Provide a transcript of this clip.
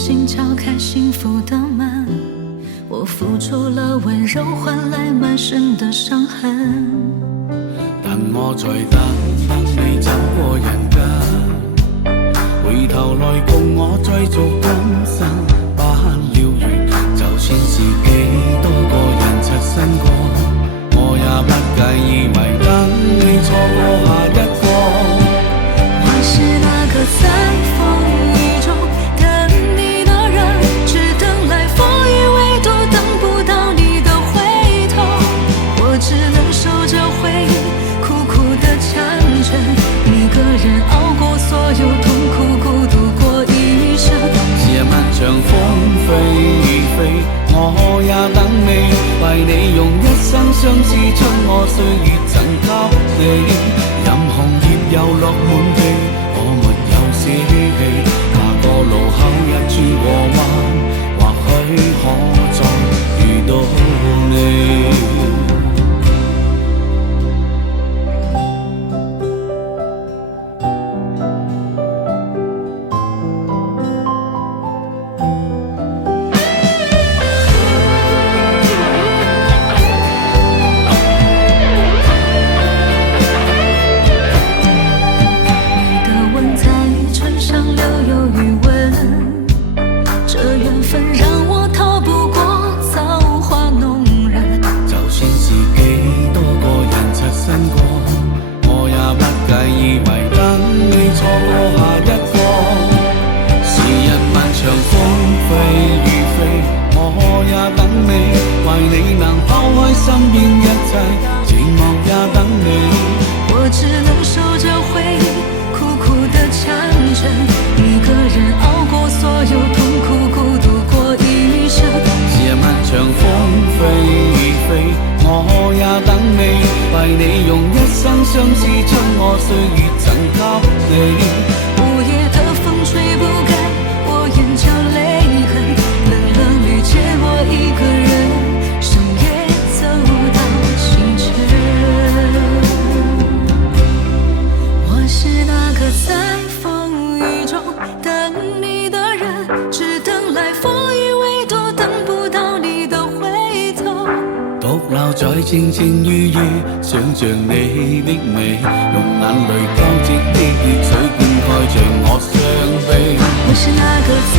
心敲开幸福的门，我付出了温柔，换来满身的傷痕。但我在等你走過人間，回頭來共我再做今生不了緣。就算是幾多個人擦身過，我也不介意迷等你錯過下一個。我是那個在風雨中等你的人，只等來風雨唯獨等不到你的回頭。我只能守着回憶，苦苦的強忍，一個人熬過所有痛苦，孤獨過一生。夜漫長風飛雨飛，我也等你，為你用一生相思將我歲月贈給你。任紅葉又落滿地，我沒有泄氣，下個路口一轉過彎，或許可再遇到你。在靜靜雨雨，想像你的美，用眼淚交織的熱水灌溉着我傷悲。我是那個在